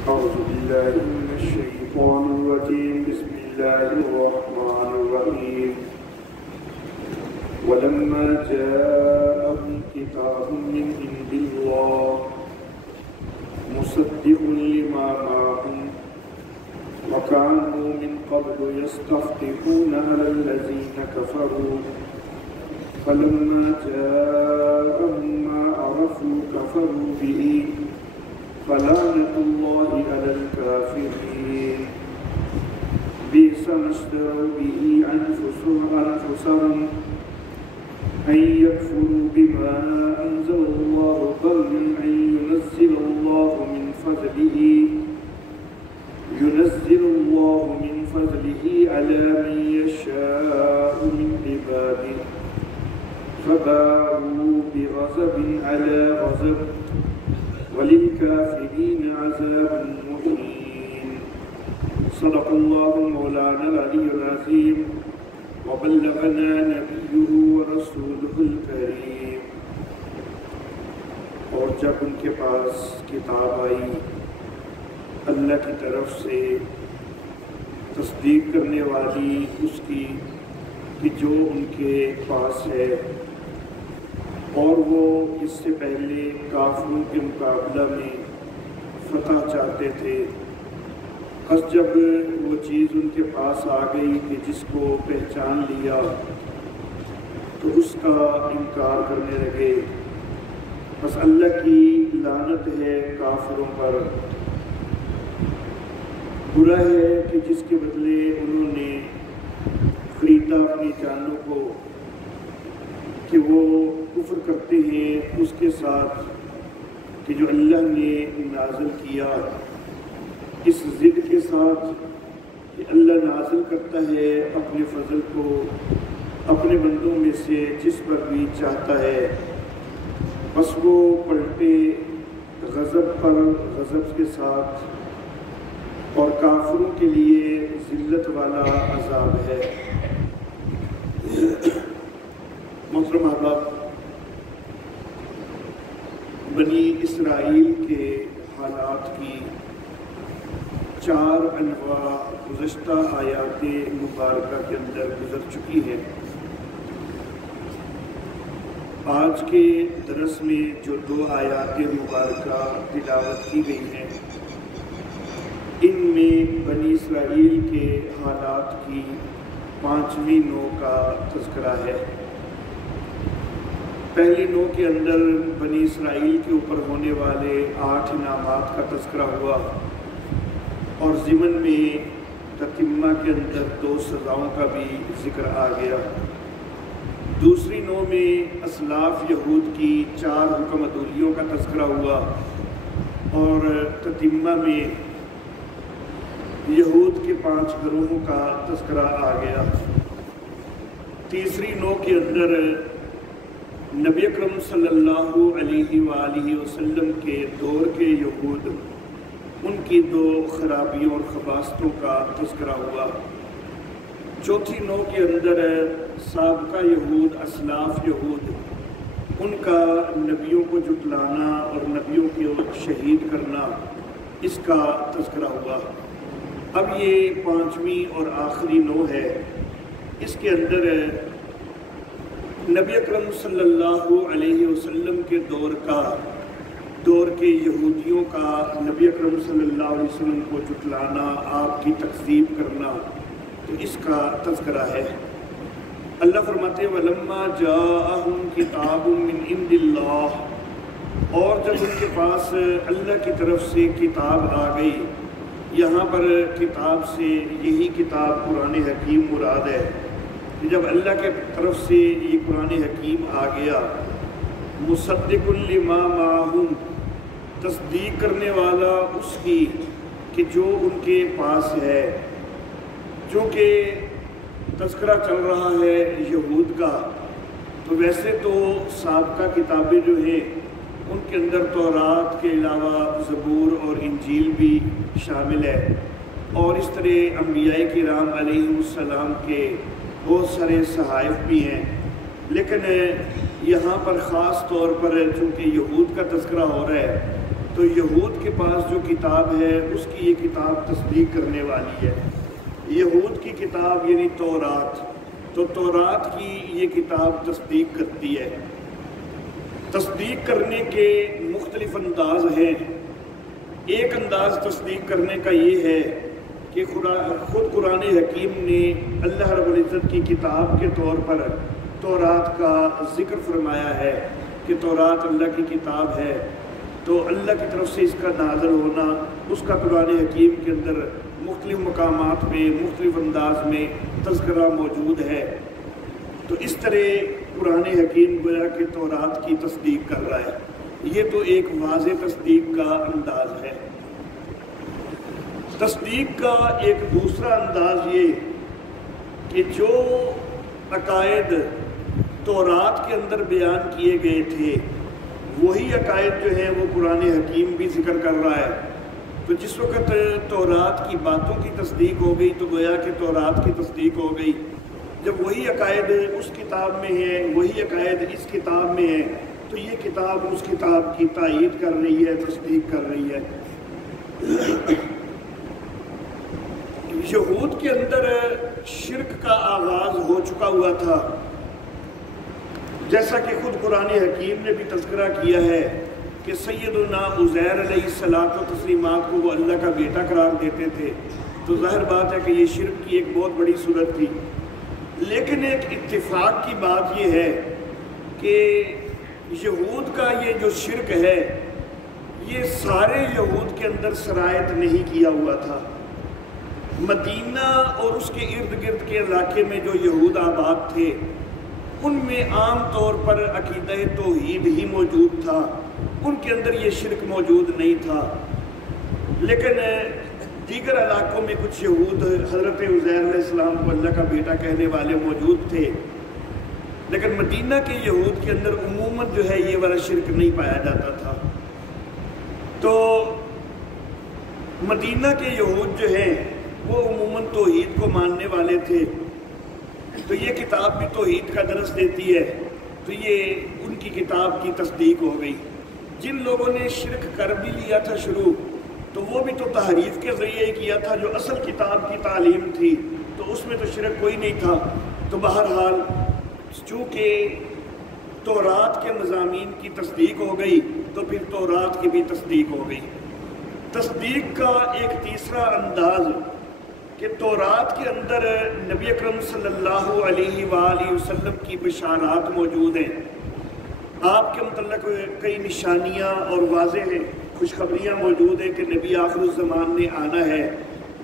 أعوذ بالله من الشيطان الرجيم. بسم الله الرحمن الرحيم. ولما جاءهم كتاب من عند الله مصدق لما معهم وكانوا من قبل يستفتحون على الذين كفروا فلما جاءهم ما عرفوا كفروا به فلعنة الله على الكافرين. بئس ما اشتروا به أنفسهم أن يكفروا بما أنزل الله بغيا أن ينزل الله من فضله على من يشاء من عباده فباءوا بغضب على غضب وللكافرين عذاب مهين. صدق الله مولانا العلي العظيم وبلغنا نبيه ورسوله الكريم. اور جب ان کے پاس کتاب آئی اللہ کی طرف سے تصدیق کرنے والی اس کی کہ جو ان کے پاس ہے، اور وہ اس سے پہلے کافروں کے مقابلہ میں فتح چاہتے تھے، بس جب وہ چیز ان کے پاس آ گئی کہ جس کو پہچان لیا تو اس کا انکار کرنے لگے. بس اللہ کی لعنت ہے کافروں پر. برا ہے کہ جس کے بدلے انہوں نے خریدا اپنی جانوں کو کہ وہ کفر کرتے ہیں اس کے ساتھ کہ جو اللہ نے نازل کیا، اس ضد کے ساتھ کہ اللہ نازل کرتا ہے اپنے فضل کو اپنے بندوں میں سے جس پر بھی چاہتا ہے. بس وہ پلٹے غضب پر غضب کے ساتھ، اور کافروں کے لیے ذلت والا عذاب ہے. محترم احباب، بنی اسرائیل کے حالات کی 4 انواع گزشتہ آیات مبارکہ کے اندر گزر چکی ہے. آج کے درس میں جو 2 آیات مبارکہ تلاوت کی گئی ہیں، ان میں بنی اسرائیل کے حالات کی 5ویں نوع کا تذکرہ ہے. پہلی نوع کے اندر بنی اسرائیل کے اوپر ہونے والے 8 انعامات کا تذکرہ ہوا، اور ضمن میں تتمہ کے اندر 2 سزاؤں کا بھی ذکر آ گیا. دوسری نوع میں اسلاف یہود کی 4 حکم عدولیوں کا تذکرہ ہوا، اور تتمہ میں یہود کے 5 گروہوں کا تذکرہ آ گیا. تیسری نوع کے اندر نبی اکرم صلی اللہ علیہ وآلہ وسلم کے دور کے یہود، ان کی 2 خرابیوں اور خباثتوں کا تذکرہ ہوا. چوتھی نوع کے اندر سابقہ یہود، اسلاف یہود، ان کا نبیوں کو جھٹلانا اور نبیوں کو شہید کرنا، اس کا تذکرہ ہوا. اب یہ 5ویں اور آخری نوع ہے. اس کے اندر نبی اکرم صلی اللہ علیہ وسلم کے دور کے یہودیوں کا نبی اکرم صلی اللہ علیہ وسلم کو جھٹلانا، آپ کی تکذیب کرنا، تو اس کا تذکرہ ہے. اللہ فرماتے ہیں وَلَمَّا جَاءَهُمْ كِتَابٌ مِّنْ عِنْدِ اللَّهِ، اور جب ان کے پاس اللہ کی طرف سے کتاب آ گئی. یہاں پر کتاب سے یہی کتاب قرآن حکیم مراد ہے. جب اللہ کے طرف سے یہ قرآن حکیم آ گیا، مصدق لما معہم، تصدیق کرنے والا اس کی کہ جو ان کے پاس ہے. چونکہ تذکرہ چل رہا ہے یہود کا، تو ویسے تو سابقہ کتابیں جو ہیں ان کے اندر تورات کے علاوہ زبور اور انجیل بھی شامل ہے، اور اس طرح انبیاء کرام علیہ السلام کے بہت سارے صحائف بھی ہیں. لیکن یہاں پر خاص طور پر چونکہ یہود کا تذکرہ ہو رہا ہے، تو یہود کے پاس جو کتاب ہے اس کی یہ کتاب تصدیق کرنے والی ہے۔ یہود کی کتاب یعنی تورات، تو تورات کی یہ کتاب تصدیق کرتی ہے۔ تصدیق کرنے کے مختلف انداز ہیں۔ ایک انداز تصدیق کرنے کا یہ ہے کہ خود قرآن حکیم نے اللہ رب العزت کی کتاب کے طور پر تورات کا ذکر فرمایا ہے کہ تورات اللہ کی کتاب ہے، تو اللہ کی طرف سے اس کا نازل ہونا، اس کا قرآن حکیم کے اندر مختلف مقامات میں مختلف انداز میں تذکرہ موجود ہے۔ تو اس طرح قرآن حکیم گویا کہ تورات کی تصدیق کر رہا ہے۔ یہ تو ایک واضح تصدیق کا انداز ہے۔ تصدیق کا ایک دوسرا انداز یہ کہ جو عقائد تورات کے اندر بیان کیے گئے تھے وہی عقائد جو ہیں وہ قرآن حکیم بھی ذکر کر رہا ہے۔ تو جس وقت تورات کی باتوں کی تصدیق ہو گئی تو گویا کہ تورات کی تصدیق ہو گئی۔ جب وہی عقائد اس کتاب میں ہے، وہی عقائد اس کتاب میں ہے، تو یہ کتاب اس کتاب کی تائید کر رہی ہے، تصدیق کر رہی ہے۔ یہود کے اندر شرک کا آغاز ہو چکا ہوا تھا، جیسا کہ خود قرآن حکیم نے بھی تذکرہ کیا ہے کہ سیدنا عزیر علیہ الصلوۃ و تسلیمات کو وہ اللہ کا بیٹا قرار دیتے تھے۔ تو ظاہر بات ہے کہ یہ شرک کی ایک بہت بڑی صورت تھی۔ لیکن ایک اتفاق کی بات یہ ہے کہ یہود کا یہ جو شرک ہے یہ سارے یہود کے اندر سرایت نہیں کیا ہوا تھا۔ مدینہ اور اس کے ارد گرد کے علاقے میں جو یہود آباد تھے ان میں عام طور پر عقیدہ توحید ہی موجود تھا، ان کے اندر یہ شرک موجود نہیں تھا۔ لیکن دیگر علاقوں میں کچھ یہود حضرت عزیر علیہ السلام کو اللہ کا بیٹا کہنے والے موجود تھے، لیکن مدینہ کے یہود کے اندر عموماً جو ہے یہ والا شرک نہیں پایا جاتا تھا۔ تو مدینہ کے یہود جو ہیں وہ عموماً توحید کو ماننے والے تھے، تو یہ کتاب بھی توحید کا درس دیتی ہے، تو یہ ان کی کتاب کی تصدیق ہو گئی۔ جن لوگوں نے شرک کر بھی لیا تھا شروع، تو وہ بھی تو تحریف کے ذریعے ہی کیا تھا، جو اصل کتاب کی تعلیم تھی تو اس میں تو شرک کوئی نہیں تھا۔ تو بہرحال چونکہ تورات کے مضامین کی تصدیق ہو گئی تو پھر تورات کی بھی تصدیق ہو گئی۔ تصدیق کا ایک تیسرا انداز کہ تورات کے اندر نبی اکرم صلی اللہ علیہ وآلہ وسلم کی بشارات موجود ہیں، آپ کے متعلق کئی نشانیاں اور واضح خوشخبریاں موجود ہیں کہ نبی آخر الزمان نے آنا ہے،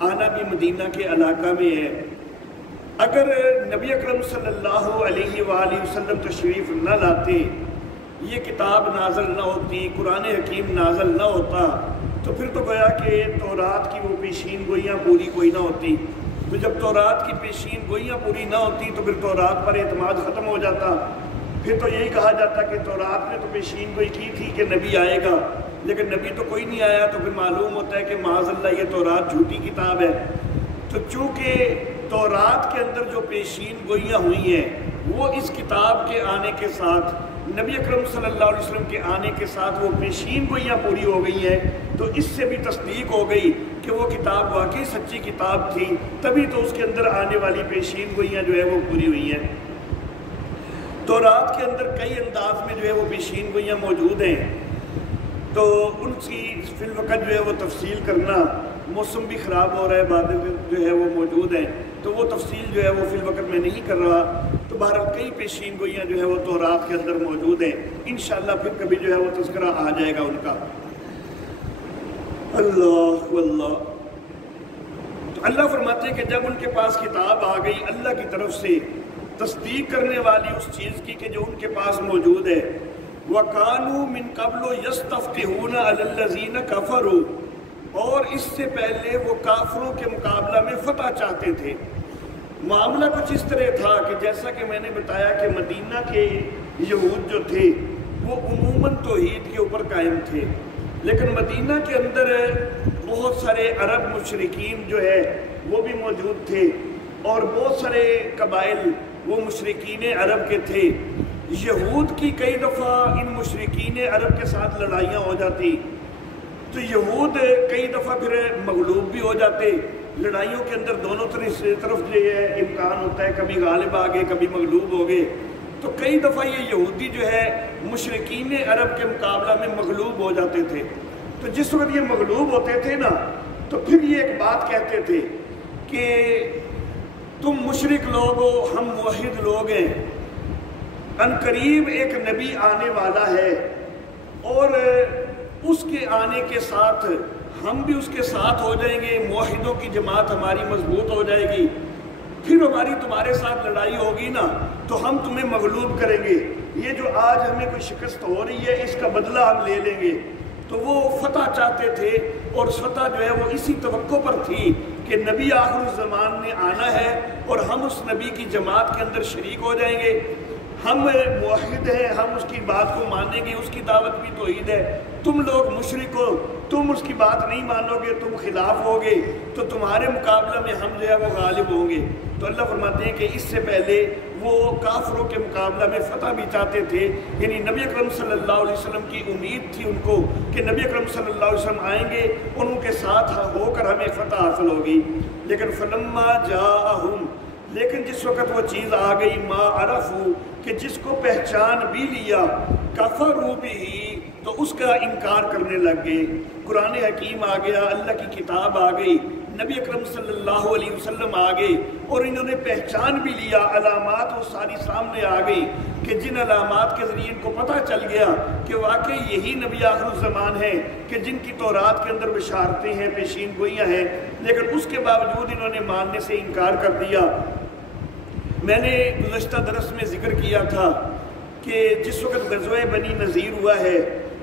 آنا بھی مدینہ کے علاقہ میں ہے۔ اگر نبی اکرم صلی اللہ علیہ وآلہ وسلم تشریف نہ لاتے، یہ کتاب نازل نہ ہوتی، قرآن حکیم نازل نہ ہوتا، تو پھر تو گویا کہ تورات کی وہ پیشین گوئیاں پوری کوئی نہ ہوتی۔ تو جب تورات کی پیشین گوئیاں پوری نہ ہوتی تو پھر تورات پر اعتماد ختم ہو جاتا۔ پھر تو یہی کہا جاتا کہ تورات نے تو پیشین گوئی کی تھی کہ نبی آئے گا، لیکن نبی تو کوئی نہیں آیا، تو پھر معلوم ہوتا ہے کہ معاذ اللہ یہ تورات جھوٹی کتاب ہے۔ تو چونکہ تورات کے اندر جو پیشین گوئیاں ہوئی ہیں وہ اس کتاب کے آنے کے ساتھ، نبی اکرم صلی اللہ علیہ وسلم کے آنے کے ساتھ وہ پیشین گوئیاں پوری ہو گئی ہیں، تو اس سے بھی تصدیق ہو گئی کہ وہ کتاب واقعی سچی کتاب تھی، تبھی تو اس کے اندر آنے والی پیشین گوئیاں جو ہے وہ پوری ہوئی ہیں۔ تورات کے اندر کئی انداز میں جو ہے وہ پیشین گوئیاں موجود ہیں، تو ان کی فی الوقت جو ہے وہ تفصیل کرنا، موسم بھی خراب ہو رہا ہے، بادل جو ہے وہ موجود ہیں، تو وہ تفصیل جو ہے وہ فی الوقت میں نہیں کر رہا۔ تو بہرحال کئی پیشین گوئیاں جو ہے وہ تورات کے اندر موجود ہیں، انشاءاللہ پھر کبھی جو ہے وہ تذکرہ آ جائے گا ان کا۔ اللہ واللہ، تو اللہ فرماتے ہیں کہ جب ان کے پاس کتاب آ گئی اللہ کی طرف سے تصدیق کرنے والی اس چیز کی کہ جو ان کے پاس موجود ہے، وَقَالُوا مِن قَبْلُ يَسْتَفْتِحُونَ عَلَى الَّذِينَ كَفَرُوا، اور اس سے پہلے وہ کافروں کے مقابلہ میں فتح چاہتے تھے۔ معاملہ کچھ اس طرح تھا کہ جیسا کہ میں نے بتایا کہ مدینہ کے یہود جو تھے وہ عموماً توحید کے اوپر قائم تھے، لیکن مدینہ کے اندر بہت سارے عرب مشرکین جو ہے وہ بھی موجود تھے، اور بہت سارے قبائل وہ مشرکین عرب کے تھے۔ یہود کی کئی دفعہ ان مشرکین عرب کے ساتھ لڑائیاں ہو جاتی، تو یہود کئی دفعہ پھر مغلوب بھی ہو جاتے، لڑائیوں کے اندر دونوں طرف جو ہے امکان ہوتا ہے، کبھی غالب آ گئے کبھی مغلوب ہو گئے، تو کئی دفعہ یہ یہودی جو ہے مشرکین عرب کے مقابلہ میں مغلوب ہو جاتے تھے۔ تو جس وقت یہ مغلوب ہوتے تھے نا، تو پھر یہ ایک بات کہتے تھے کہ تم مشرک لوگ ہو، ہم موحد لوگ ہیں، ان قریب ایک نبی آنے والا ہے، اور اس کے آنے کے ساتھ ہم بھی اس کے ساتھ ہو جائیں گے، موحدوں کی جماعت ہماری مضبوط ہو جائے گی، پھر ہماری تمہارے ساتھ لڑائی ہوگی نا تو ہم تمہیں مغلوب کریں گے، یہ جو آج ہمیں کوئی شکست ہو رہی ہے اس کا بدلہ ہم لے لیں گے۔ تو وہ فتح چاہتے تھے، اور فتح جو ہے وہ اسی توقع پر تھی کہ نبی آخر الزمان نے آنا ہے اور ہم اس نبی کی جماعت کے اندر شریک ہو جائیں گے، ہم موحد ہیں، ہم اس کی بات کو مانیں گے، اس کی دعوت بھی توحید ہے، تم لوگ مشرک ہو، تم اس کی بات نہیں مانو گے، تم خلاف ہوگے، تو تمہارے مقابلہ میں ہم جو ہے وہ غالب ہوں گے۔ تو اللہ فرماتے ہیں کہ اس سے پہلے وہ کافروں کے مقابلہ میں فتح بھی چاہتے تھے، یعنی نبی اکرم صلی اللہ علیہ وسلم کی امید تھی ان کو کہ نبی اکرم صلی اللہ علیہ وسلم آئیں گے اور ان کے ساتھ ہو کر ہمیں فتح حاصل ہوگی۔ لیکن فلما جاءہم، لیکن جس وقت وہ چیز آ گئی، ما عرفو، کہ جس کو پہچان بھی لیا، کفروا بہ، تو اس کا انکار کرنے لگ گئے۔ قرآن حکیم آ گیا، اللہ کی کتاب آ گئی، نبی اکرم صلی اللہ علیہ وسلم آ گئے، اور انہوں نے پہچان بھی لیا، علامات وہ ساری سامنے آ گئی کہ جن علامات کے ذریعے ان کو پتہ چل گیا کہ واقعی یہی نبی آخر الزمان ہے کہ جن کی تورات کے اندر بشارتیں ہیں، پیشین گوئیاں ہیں، لیکن اس کے باوجود انہوں نے ماننے سے انکار کر دیا۔ میں نے گزشتہ درس میں ذکر کیا تھا کہ جس وقت غزوہ بنی نذیر ہوا ہے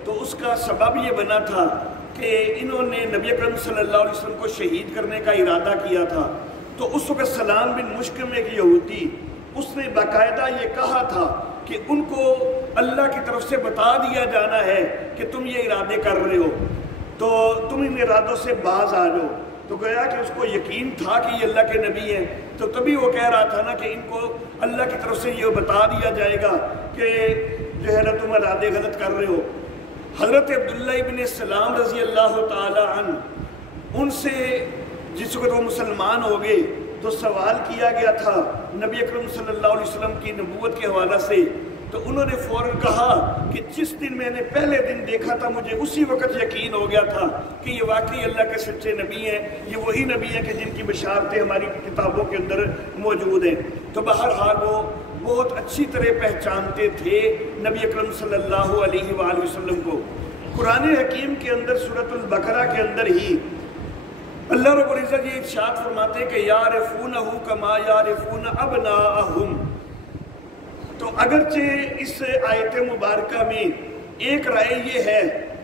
تو اس کا سبب یہ بنا تھا کہ انہوں نے نبی اکرم صلی اللہ علیہ وسلم کو شہید کرنے کا ارادہ کیا تھا۔ تو اس وقت سلام بن مشکم ایک یہودی، اس نے باقاعدہ یہ کہا تھا کہ ان کو اللہ کی طرف سے بتا دیا جانا ہے کہ تم یہ ارادے کر رہے ہو تو تم ان ارادوں سے باز آ جاؤ۔ تو گویا کہ اس کو یقین تھا کہ یہ اللہ کے نبی ہیں، تو تبھی وہ کہہ رہا تھا نا کہ ان کو اللہ کی طرف سے یہ بتا دیا جائے گا کہ جو ہے نا تم ارادے غلط کر رہے ہو۔ حضرت عبداللہ ابن سلام رضی اللہ تعالی عنہ، ان سے جس وقت وہ مسلمان ہو گئے تو سوال کیا گیا تھا نبی اکرم صلی اللہ علیہ وسلم کی نبوت کے حوالہ سے، تو انہوں نے فوراً کہا کہ جس دن میں نے پہلے دن دیکھا تھا مجھے اسی وقت یقین ہو گیا تھا کہ یہ واقعی اللہ کے سچے نبی ہیں، یہ وہی نبی ہیں کہ جن کی بشارتیں ہماری کتابوں کے اندر موجود ہیں۔ تو بہرحال وہ بہت اچھی طرح پہچانتے تھے نبی اکرم صلی اللہ علیہ وآلہ وسلم کو۔ قرآن حکیم کے اندر سورۃ البقرہ کے اندر ہی اللہ رب العزت یہ ارشاد فرماتے ہیں کہ یعرفونہ کما یعرفون ابناءہم۔ تو اگرچہ اس آیت مبارکہ میں ایک رائے یہ ہے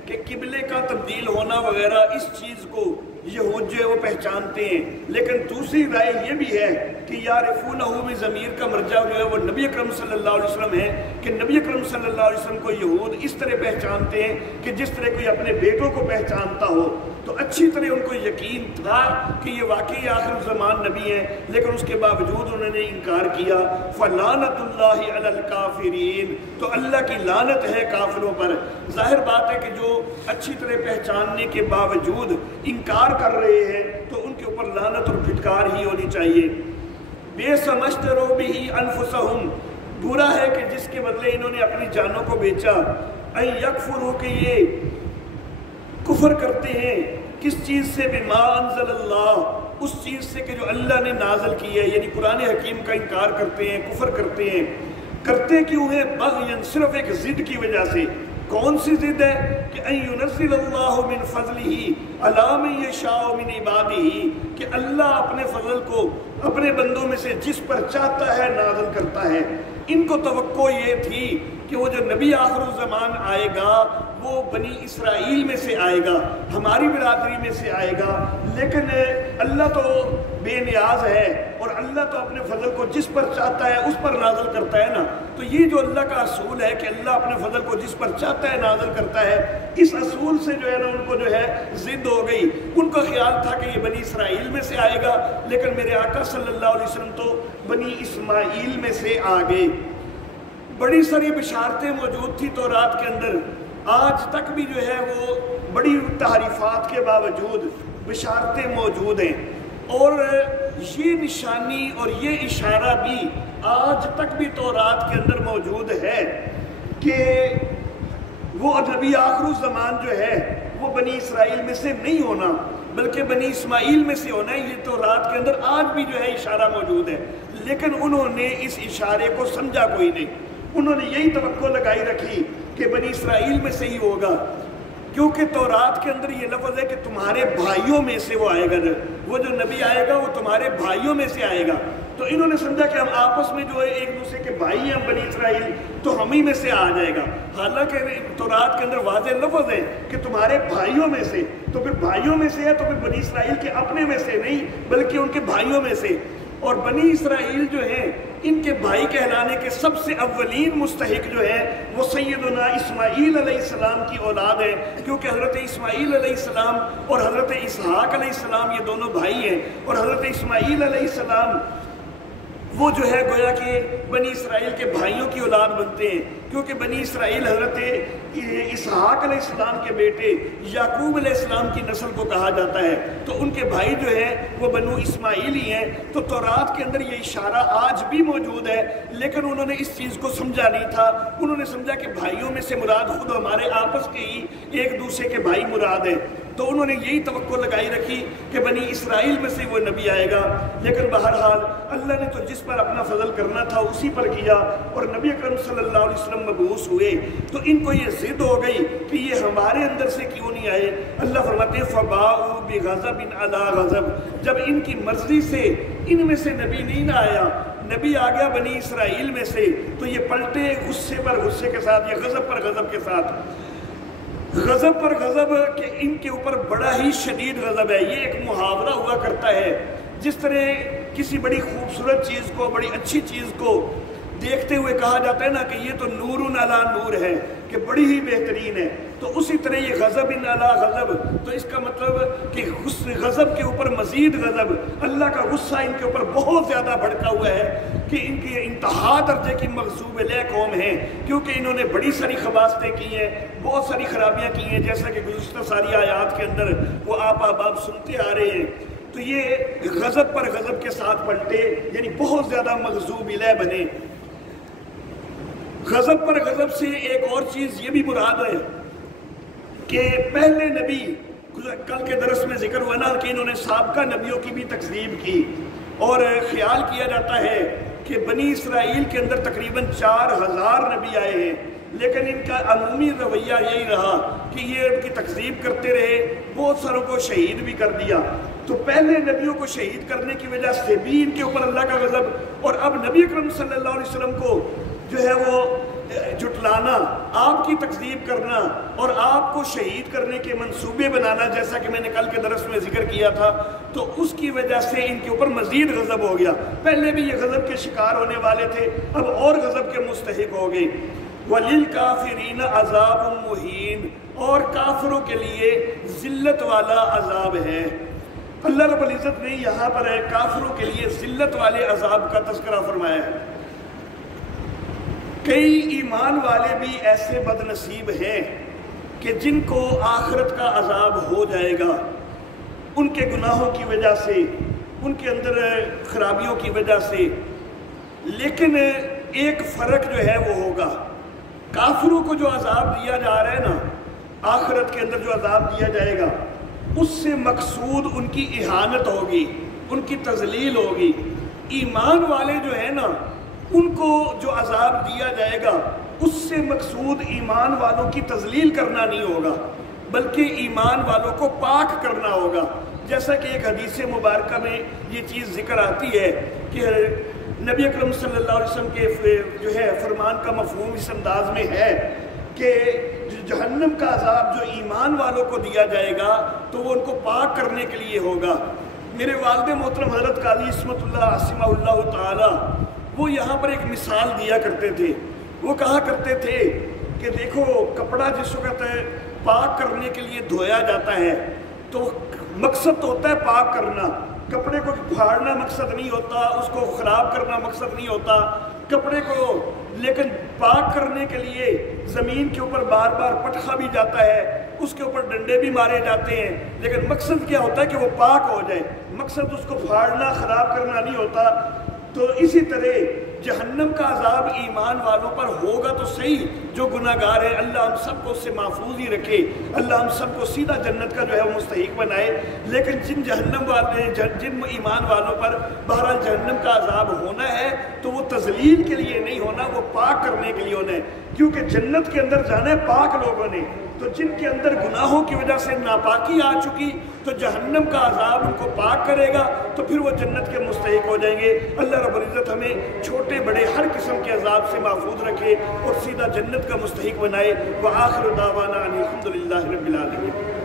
کہ قبلے کا تبدیل ہونا وغیرہ اس چیز کو یہود جو ہے وہ پہچانتے ہیں، لیکن دوسری رائے یہ بھی ہے کہ یعرفونہ میں ضمیر کا مرجع جو ہے وہ نبی اکرم صلی اللہ علیہ وسلم ہے، کہ نبی اکرم صلی اللہ علیہ وسلم کو یہود اس طرح پہچانتے ہیں کہ جس طرح کوئی اپنے بیٹوں کو پہچانتا ہو۔ تو اچھی طرح ان کو یقین تھا کہ یہ واقعی آخر الزمان نبی ہیں، لیکن اس کے باوجود انہوں نے انکار کیا۔ فَلَانَةُ اللَّهِ عَلَى الْكَافِرِينَ، تو اللہ کی لعنت ہے کافروں پر۔ ظاہر بات ہے کہ جو اچھی طرح پہچاننے کے باوجود انکار کر رہے ہیں تو ان کے اوپر لعنت اور پھٹکار ہی ہونی چاہیے۔ بِئْسَ مَا اشْتَرَوْا بِهِ أَنفُسَهُمْ، برا ہے کہ جس کے بدلے انہوں نے اپنی جانوں کو بیچا۔ أَن يَكْفُرُوا، کہ یہ کفر کرتے ہیں کس چیز سے؟ بما انزل اللہ، اس چیز سے کہ جو اللہ نے نازل کی ہے، یعنی قرآن حکیم کا انکار کرتے ہیں، کفر کرتے ہیں۔ کرتے کیوں ہیں؟ بغیاً، صرف ایک ضد کی وجہ سے۔ کون سی ضد ہے؟ کہ ان ينزل اللہ من فضلہ علی من یشاء من عبادہ، کہ اللہ اپنے فضل کو اپنے بندوں میں سے جس پر چاہتا ہے نازل کرتا ہے۔ ان کو توقع یہ تھی کہ وہ جو نبی آخر الزمان آئے گا وہ بنی اسرائیل میں سے آئے گا، ہماری برادری میں سے آئے گا، لیکن اللہ تو بے نیاز ہے اور اللہ تو اپنے فضل کو جس پر چاہتا ہے اس پر نازل کرتا ہے نا۔ تو یہ جو اللہ کا اصول ہے کہ اللہ اپنے فضل کو جس پر چاہتا ہے نازل کرتا ہے، اس اصول سے جو ہے نا ان کو جو ہے ضد ہو گئی۔ ان کو خیال تھا کہ یہ بنی اسرائیل میں سے آئے گا، لیکن میرے آقا صلی اللہ علیہ وسلم تو بنی اسماعیل میں سے آ گئے۔ بڑی ساری بشارتیں موجود تھی تورات کے اندر، آج تک بھی جو ہے وہ بڑی تحریفات کے باوجود بشارتیں موجود ہیں، اور یہ نشانی اور یہ اشارہ بھی آج تک بھی تورات کے اندر موجود ہے کہ وہ نبی آخر الزمان جو ہے وہ بنی اسرائیل میں سے نہیں ہونا بلکہ بنی اسماعیل میں سے ہونا ہے۔ یہ تورات کے اندر آج بھی جو ہے اشارہ موجود ہے، لیکن انہوں نے اس اشارے کو سمجھا کوئی نہیں۔ انہوں نے یہی توقع لگائی رکھی کہ بنی اسرائیل میں سے ہی ہوگا، کیونکہ تورات کے اندر یہ لفظ ہے کہ تمہارے بھائیوں میں سے وہ آئے گا، وہ جو نبی آئے گا وہ تمہارے بھائیوں میں سے آئے گا۔ تو انہوں نے سمجھا کہ ہم آپس میں جو ہے ایک دوسرے کے بھائی ہیں ہم بنی اسرائیل، تو ہم ہی میں سے آ جائے گا۔ حالانکہ تورات کے اندر واضح لفظ ہے کہ تمہارے بھائیوں میں سے، تو پھر بھائیوں میں سے ہے تو پھر بنی اسرائیل کے اپنے میں سے نہیں بلکہ ان کے بھائیوں میں سے۔ اور بنی اسرائیل جو ہیں ان کے بھائی کہلانے کے سب سے اولین مستحق جو ہے وہ سیدنا اسماعیل علیہ السلام کی اولاد ہے، کیونکہ حضرت اسماعیل علیہ السلام اور حضرت اسحاق علیہ السلام یہ دونوں بھائی ہیں، اور حضرت اسماعیل علیہ السلام وہ جو ہے گویا کہ بنی اسرائیل کے بھائیوں کی اولاد بنتے ہیں، کیونکہ بنی اسرائیل حضرت اسحاق علیہ السلام کے بیٹے یعقوب علیہ السلام کی نسل کو کہا جاتا ہے، تو ان کے بھائی جو ہیں وہ بنو اسماعیل ہی ہیں۔ تو تورات کے اندر یہ اشارہ آج بھی موجود ہے، لیکن انہوں نے اس چیز کو سمجھا نہیں تھا۔ انہوں نے سمجھا کہ بھائیوں میں سے مراد خود ہمارے آپس کے ہی ایک دوسرے کے بھائی مراد ہیں، تو انہوں نے یہی توقع لگائی رکھی کہ بنی اسرائیل میں سے وہ نبی آئے گا۔ لیکن بہرحال اللہ نے تو جس پر اپنا فضل کرنا تھا اسی پر کیا، اور نبی اکرم صلی اللہ علیہ وسلم مبعوث ہوئے تو ان کو یہ ضد ہو گئی کہ یہ ہمارے اندر سے کیوں نہیں آئے۔ اللہ فرماتے ہیں فَبَاءُوا بِغَضَبٍ عَلَىٰ غَضَبٍ، جب ان کی مرضی سے ان میں سے نبی نہیں نہ آیا، نبی آ گیا بنی اسرائیل میں سے، تو یہ پلٹے غصے پر غصے کے ساتھ، یا غضب پر غضب کے ساتھ۔ غضب پر غضب کہ ان کے اوپر بڑا ہی شدید غضب ہے۔ یہ ایک محاورہ ہوا کرتا ہے، جس طرح کسی بڑی خوبصورت چیز کو، بڑی اچھی چیز کو دیکھتے ہوئے کہا جاتا ہے نا کہ یہ تو نور علی نور ہے، کہ بڑی ہی بہترین ہے، تو اسی طرح یہ غضب علی غضب، تو اس کا مطلب کہ غضب کے اوپر مزید غضب، اللہ کا غصہ ان کے اوپر بہت زیادہ بھڑکا ہوا ہے کہ ان کی انتہا درجے کی مغضوب علیہ قوم ہے، کیونکہ انہوں نے بڑی ساری خباثتیں کی ہیں، بہت ساری خرابیاں کی ہیں، جیسا کہ گزشتہ ساری آیات کے اندر وہ آپ احباب سنتے آ رہے ہیں۔ تو یہ غضب پر غضب کے ساتھ پلٹے، یعنی بہت زیادہ مغضوب علیہ بنے۔ غضب پر غضب سے ایک اور چیز یہ بھی مراد ہے کہ پہلے نبی، کل کے درس میں ذکر ہوا نا کہ انہوں نے سابقہ نبیوں کی بھی تکذیب کی، اور خیال کیا جاتا ہے کہ بنی اسرائیل کے اندر تقریباً 4000 نبی آئے ہیں، لیکن ان کا عمومی رویہ یہی رہا کہ یہ ان کی تکذیب کرتے رہے، بہت ساروں کو شہید بھی کر دیا۔ تو پہلے نبیوں کو شہید کرنے کی وجہ سے بھی ان کے اوپر اللہ کا غضب، اور اب نبی اکرم صلی اللہ علیہ وسلم کو جو ہے وہ جھٹلانا، آپ کی تکذیب کرنا اور آپ کو شہید کرنے کے منصوبے بنانا، جیسا کہ میں نے کل کے درس میں ذکر کیا تھا، تو اس کی وجہ سے ان کے اوپر مزید غضب ہو گیا۔ پہلے بھی یہ غضب کے شکار ہونے والے تھے، اب اور غضب کے مستحق ہو گئے۔ وَلِلْكَافِرِينَ عَذَابٌ مُّهِينٌ، اور کافروں کے لیے ذلت والا عذاب ہے۔ اللہ رب العزت نے یہاں پر کافروں کے لیے ذلت والے عذاب کا تذکرہ فرمایا ہے۔ کئی ایمان والے بھی ایسے بد نصیب ہیں کہ جن کو آخرت کا عذاب ہو جائے گا، ان کے گناہوں کی وجہ سے، ان کے اندر خرابیوں کی وجہ سے، لیکن ایک فرق جو ہے وہ ہوگا۔ کافروں کو جو عذاب دیا جا رہا ہے نا، آخرت کے اندر جو عذاب دیا جائے گا، اس سے مقصود ان کی اہانت ہوگی، ان کی تذلیل ہوگی۔ ایمان والے جو ہیں نا، ان کو جو عذاب دیا جائے گا اس سے مقصود ایمان والوں کی تذلیل کرنا نہیں ہوگا، بلکہ ایمان والوں کو پاک کرنا ہوگا۔ جیسا کہ ایک حدیث مبارکہ میں یہ چیز ذکر آتی ہے کہ نبی اکرم صلی اللہ علیہ وسلم کے جو ہے فرمان کا مفہوم اس انداز میں ہے کہ جہنم کا عذاب جو ایمان والوں کو دیا جائے گا تو وہ ان کو پاک کرنے کے لیے ہوگا۔ میرے والد محترم حضرت قاضی عصمت اللہ عاصمہ اللہ تعالی، وہ یہاں پر ایک مثال دیا کرتے تھے۔ وہ کہا کرتے تھے کہ دیکھو، کپڑا جس وقت پاک کرنے کے لیے دھویا جاتا ہے تو مقصد تو ہوتا ہے پاک کرنا، کپڑے کو پھاڑنا مقصد نہیں ہوتا، اس کو خراب کرنا مقصد نہیں ہوتا کپڑے کو، لیکن پاک کرنے کے لیے زمین کے اوپر بار بار پٹخا بھی جاتا ہے، اس کے اوپر ڈنڈے بھی مارے جاتے ہیں، لیکن مقصد کیا ہوتا ہے کہ وہ پاک ہو جائے، مقصد اس کو پھاڑنا خراب کرنا نہیں ہوتا۔ تو اسی طرح جہنم کا عذاب ایمان والوں پر ہوگا تو صحیح، جو گناہ گار ہیں، اللہ ہم سب کو اس سے محفوظ ہی رکھے، اللہ ہم سب کو سیدھا جنت کا جو ہے وہ مستحق بنائے۔ لیکن جن جہنم والے جن ایمان والوں پر بہرحال جہنم کا عذاب ہونا ہے تو وہ تذلیل کے لیے نہیں ہونا، وہ پاک کرنے کے لیے ہونا ہے، کیونکہ جنت کے اندر جانا ہے پاک لوگوں نے۔ تو جن کے اندر گناہوں کی وجہ سے ناپاکی آ چکی تو جہنم کا عذاب ان کو پاک کرے گا تو پھر وہ جنت کے مستحق ہو جائیں گے۔ اللہ رب العزت ہمیں چھوٹے بڑے ہر قسم کے عذاب سے محفوظ رکھے اور سیدھا جنت کا مستحق بنائے۔ وآخر دعوانا ان الحمد للہ رب العالمین۔